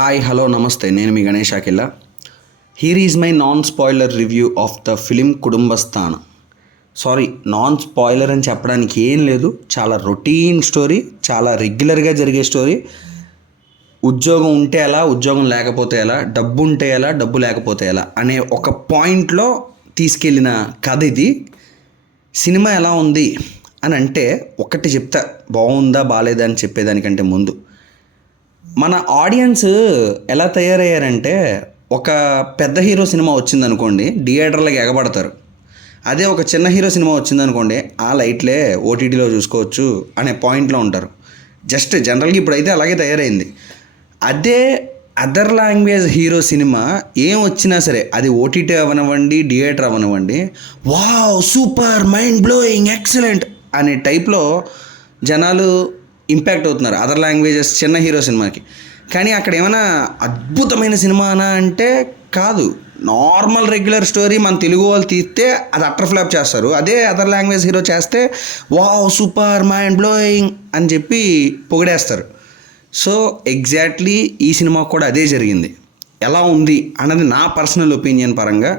Hi hello నమస్తే, నేను మీ Ganesh Akhila. Here is my non spoiler review of the film Kutumbasthan. Sorry, non spoiler అని చెప్పడానికి ఏం లేదు. చాలా రొటీన్ స్టోరీ, చాలా రెగ్యులర్గా జరిగే స్టోరీ. ఉద్యోగం ఉంటే ఎలా, ఉద్యోగం లేకపోతే ఎలా, డబ్బు ఉంటే ఎలా, డబ్బు లేకపోతే ఎలా అనే ఒక పాయింట్లో తీసుకెళ్ళిన కథ ఇది. సినిమా ఎలా ఉంది అని అంటే ఒకటి చెప్తా, బాగుందా బాగాలేదా అని చెప్పేదానికంటే ముందు మన ఆడియన్స్ ఎలా తయారయ్యారంటే, ఒక పెద్ద హీరో సినిమా వచ్చిందనుకోండి థియేటర్లకు ఎగబడతారు. అదే ఒక చిన్న హీరో సినిమా వచ్చిందనుకోండి ఆ లైట్లే ఓటీటీలో చూసుకోవచ్చు అనే పాయింట్లో ఉంటారు. జస్ట్ జనరల్గా ఇప్పుడైతే అలాగే తయారైంది. అదే అదర్ లాంగ్వేజ్ హీరో సినిమా ఏం వచ్చినా సరే, అది ఓటీటీ అవనివ్వండి, థియేటర్ అవనివ్వండి, wow super mind blowing excellent అనే టైప్లో జనాలు ఇంపాక్ట్ అవుతున్నారు అదర్ లాంగ్వేజెస్ చిన్న హీరో సినిమాకి. కానీ అక్కడ ఏమైనా అద్భుతమైన సినిమానా అంటే కాదు, నార్మల్ రెగ్యులర్ స్టోరీ మన తెలుగు వాళ్ళు తీస్తే అది అటర్ ఫ్లాప్ చేస్తారు. అదే అదర్ లాంగ్వేజ్ హీరో చేస్తే వావ్ సూపర్ మైండ్ బ్లోయింగ్ అని చెప్పి పొగిడేస్తారు. సో ఎగ్జాక్ట్లీ ఈ సినిమా కూడా అదే జరిగింది. ఎలా ఉంది అన్నది నా పర్సనల్ ఒపీనియన్ పరంగా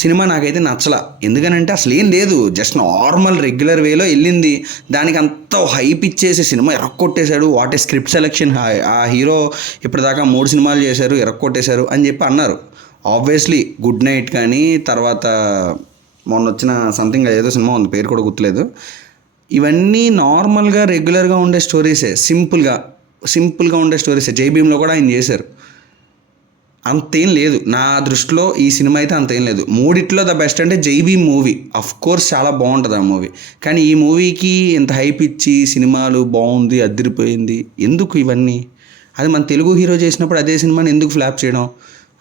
సినిమా నాకైతే నచ్చలా. ఎందుకనంటే అసలు ఏం లేదు, జస్ట్ నార్మల్ రెగ్యులర్ వేలో వెళ్ళింది. దానికి అంత హైప్ ఇచ్చేసి సినిమా ఎరక్కొట్టేశాడు. వాట్ ఏ స్క్రిప్ట్ సెలెక్షన్, ఆ హీరో ఇప్పటిదాకా 3 సినిమాలు చేశారు, ఎరక్కొట్టేశారు అని చెప్పి అన్నారు. ఆబ్వియస్లీ గుడ్ నైట్ కానీ, తర్వాత మొన్న వచ్చిన సంథింగ్ ఏదో సినిమా ఉంది, పేరు కూడా గుర్తులేదు. ఇవన్నీ నార్మల్గా రెగ్యులర్గా ఉండే స్టోరీసే, సింపుల్గా ఉండే స్టోరీసే. జై భీమ్లో కూడా ఆయన చేశారు. అంతేం లేదు నా దృష్టిలో, ఈ సినిమా అయితే అంతేం లేదు. మూడిట్లో ద బెస్ట్ అంటే జై భీమ్ మూవీ. అఫ్ కోర్స్ చాలా బాగుంటుంది ఆ మూవీ. కానీ ఈ మూవీకి ఇంత హైప్ ఇచ్చి సినిమాలు బాగుంది, అదిరిపోయింది, ఎందుకు ఇవన్నీ? అది మన తెలుగు హీరో చేసినప్పుడు అదే సినిమాని ఎందుకు ఫ్లాప్ చేయడం?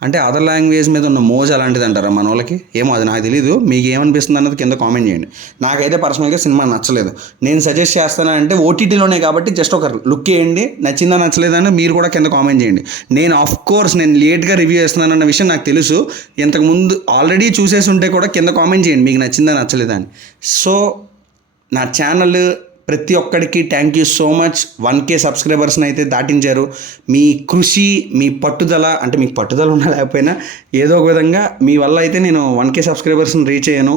అంటే అదర్ లాంగ్వేజ్ మీద ఉన్న మోజు అలాంటిది అంటారా మన వాళ్ళకి? ఏమో, అది నాకు తెలీదు. మీకు ఏమనిపిస్తుంది అన్నది కింద కామెంట్ చేయండి. నాకైతే పర్సనల్గా సినిమా నచ్చలేదు. నేను సజెస్ట్ చేస్తానంటే ఓటీటీలోనే కాబట్టి జస్ట్ ఒక లుక్ వేయండి, నచ్చిందా నచ్చలేదని మీరు కూడా కింద కామెంట్ చేయండి. నేను ఆఫ్ కోర్స్ నేను లేట్గా రివ్యూ చేస్తున్నానన్న విషయం నాకు తెలుసు. ఇంతకుముందు ఆల్రెడీ చూసేసి ఉంటే కూడా కింద కామెంట్ చేయండి మీకు నచ్చిందా నచ్చలేదా అని. సో నా ఛానల్ ప్రతి ఒక్కడికి thank you so much. 1K సబ్స్క్రైబర్స్ని అయితే దాటించారు. మీ కృషి, మీ పట్టుదల, అంటే మీకు పట్టుదల ఉన్నా లేకపోయినా ఏదో ఒక విధంగా మీ వల్ల అయితే నేను 1K సబ్స్క్రైబర్స్ని రీచ్ అయ్యాను.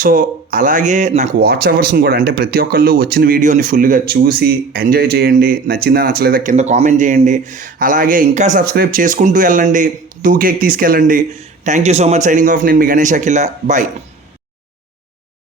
సో అలాగే నాకు వాచ్ అవర్స్ని కూడా, అంటే ప్రతి ఒక్కళ్ళు వచ్చిన వీడియోని ఫుల్గా చూసి ఎంజాయ్ చేయండి. నచ్చిందా నచ్చలేదా కింద కామెంట్ చేయండి. అలాగే ఇంకా సబ్స్క్రైబ్ చేసుకుంటూ వెళ్ళండి, 2Kకి తీసుకెళ్ళండి. Thank you so much. Signing off. నేను మీ గణేష్ అఖిల. బాయ్.